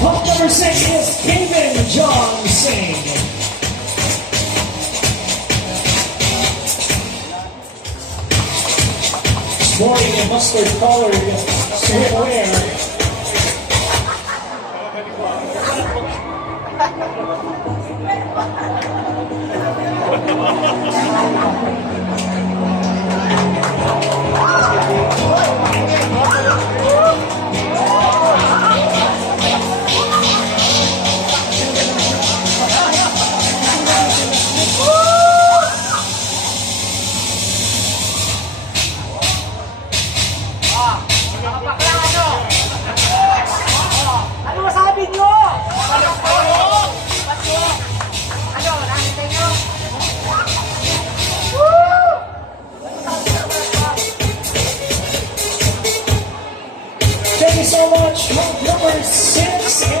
Pump number 6 is Kevin John Singh. Sporting a mustard-colored swimwear. Ano masabi nyo? Ano, nakita nyo? Thank you so much. Number 6